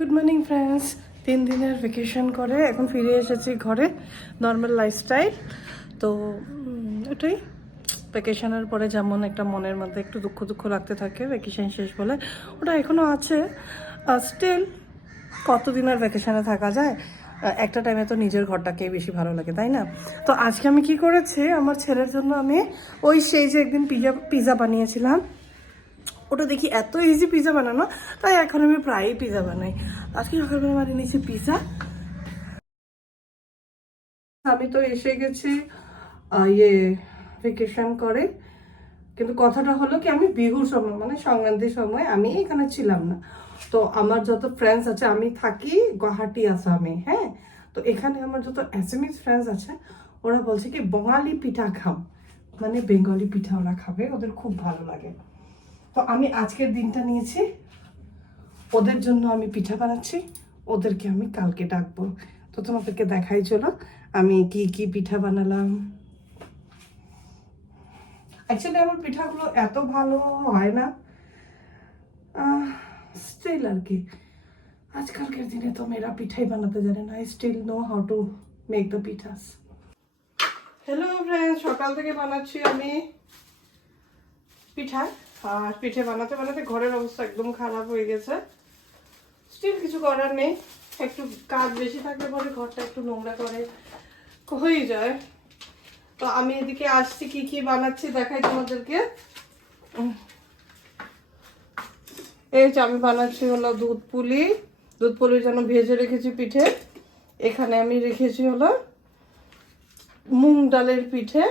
Good morning friends. 3 দিনের vacation করে এখন ফিরে এসেছি ঘরে, নর্মাল লাইফস্টাইল। তো ওটাই, ভ্যাকেশনের পরে যেমন একটা মনের মধ্যে একটু দুঃখ দুঃখ লাগতে থাকে ভ্যাকেশন শেষ বলে, ওটা এখনও আছে। স্টিল কতদিন আর ভ্যাকেশনে থাকা যায়? একটা টাইমে তো নিজের ঘরটাকেই বেশি ভালো লাগে, তাই না? তো আজকে আমি কি করেছি, আমার ছেলের জন্য আমি সেই যে একদিন পিজা বানিয়েছিলাম, ওটা দেখি এত ইজি পিজা বানানো, তাই এখন আমি প্রায়ই পিজা বানাই। আজকে সকালবেলা বানিয়ে নিয়েছি পিজা। আমি তো এসে গেছি ভেকেশন করে, কিন্তু কথাটা হলো কি, আমি বিহুর সময় মানে সংক্রান্তির সময় আমি এখানে ছিলাম না। তো আমার যত ফ্রেন্ডস আছে, আমি থাকি গুয়াহাটি আসামে, হ্যাঁ। তো এখানে আমার যত অ্যাসামিজ ফ্রেন্ডস আছে, ওরা বলছে কি বঙালি পিঠা খাম, মানে বেঙ্গলি পিঠা ওরা খাবে, ওদের খুব ভালো লাগে। তো আমি আজকের দিনটা নিয়েছি, ওদের জন্য আমি পিঠা বানাচ্ছি, ওদেরকে আমি কালকে ডাকবো। তো তোমাদেরকে দেখাই, চলো আমি কি কি পিঠা বানালাম। অ্যাকচুয়ালি আমার পিঠাগুলো এত ভালো হয় না, স্টিল আর কি, আজকালকার দিনে তো মেয়েরা পিঠাই বানাতে জানে না। I still know how to make the pithas. Hello friends, সকাল থেকে বানাচ্ছি আমি পিঠা। আর পিঠে বানাতে বানাতে ঘরের অবস্থা একদম খারাপ হয়ে গেছে। স্টিল কিছু করার নেই, একটু কাজ বেশি থাকলে পরে ঘরটা একটু নোংরা করে হয়ে যায়। তো আমি এদিকে আসছি, কি কি বানাচ্ছি দেখাই তোমাদেরকে। এই যে আমি বানাচ্ছি হলো দুধ পুলির জন্য ভেজে রেখেছি পিঠে। এখানে আমি রেখেছি হলো মুগ ডালের পিঠে।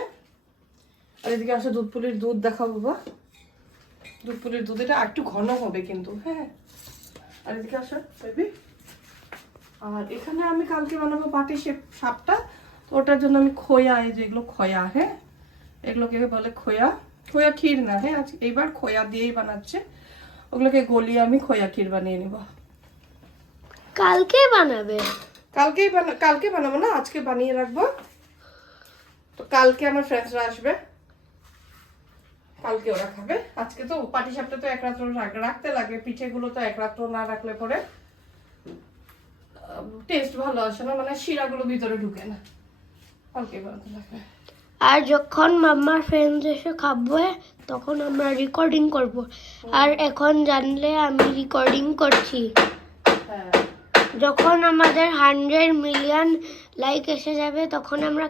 আর এদিকে আসে দুধ পুলির দুধ দেখাবো বা, দুধ পুলির দুধ এটা একটু ঘন হবে কিন্তু, হ্যাঁ। আর এদিকে আসো বেবি। আর এখানে আমি কালকে বানাবো পাটি সাপটা। তো ওটার জন্য আমি খোয়া, এই যে এগুলো খোয়া, হ্যাঁ, এগুলোকে বলে খোয়া। খোয়া ক্ষীর না, হ্যাঁ, আজ এইবার খোয়া দিয়েই বানাচ্ছে। ওগুলোকে গলিয়ে আমি খোয়া ক্ষীর বানিয়ে নিব। কালকে বানাবে? কালকে বানাবো না, আজকে বানিয়ে রাখবো। তো কালকে আমার ফ্রেন্ডসরা আসবে, কালকে ওরা খাবে। আজকে তো পাটি সাপটা তো এক রাত্র রাখতে লাগে, পিঠেগুলো তো এক রাত্র না রাখলে পরে টেস্ট ভালো আসে না, মানে শিরাগুলো ভিতরে ঢুকে না। কালকে বানাতে লাগবে। আর যখন মাম্মার ফ্রেন্ডস এসে খাবে তখন আমরা রেকর্ডিং করব। আর এখন জানলে আমি রেকর্ডিং করছি। হ্যাঁ, যখন আমাদের 100 মিলিয়ন লাইক এসে যাবে তখন আমরা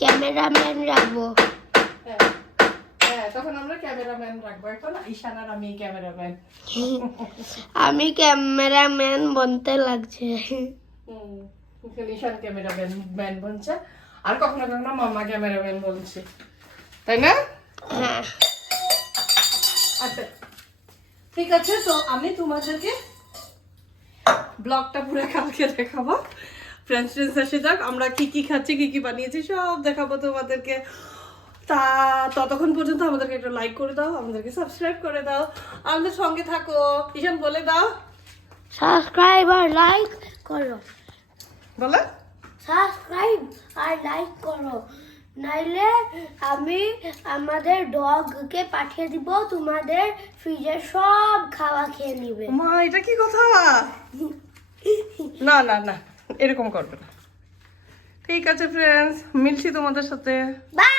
ক্যামেরাম্যান রাখবো। হ্যাঁ, হ্যাঁ, তখন আমরা ক্যামেরাম্যান রাখবো। এখন ঈশান আর আমি ক্যামেরাম্যান। আমি ক্যামেরাম্যান বনতে লাগছে। ঈশান ক্যামেরাম্যান বলছে, আর কখনো কখনো মামা ক্যামেরাম্যান বলছে, তাই না? হ্যাঁ। আচ্ছা ঠিক আছে, তো আমি তোমাদেরকে ব্লগটা পুরো কালকে দেখাবো। ফ্রেন্ডস এসে যাক, আমরা কি কি খাচ্ছি, কি কি বানিয়েছি সব দেখাবো তোমাদেরকে। তা ততক্ষণ পর্যন্ত আমাদেরকে একটা লাইক করে দাও, আমাদেরকে সাবস্ক্রাইব করে দাও, আমাদের সঙ্গে থাকো। ঈশান বলে দাও, সাবস্ক্রাইব আর লাইক করো। বলো সাবস্ক্রাইব আর লাইক করো, নাইলে আমি আমাদের ডগকে পাঠিয়ে দিব, তোমাদের ফ্রিজের সব খাওয়া খেয়ে নিবে। মা, এটা কি কথা? না না না, এরকম করবে না। ঠিক আছে ফ্রেন্ডস, মিলছি তোমাদের সাথে। বাই।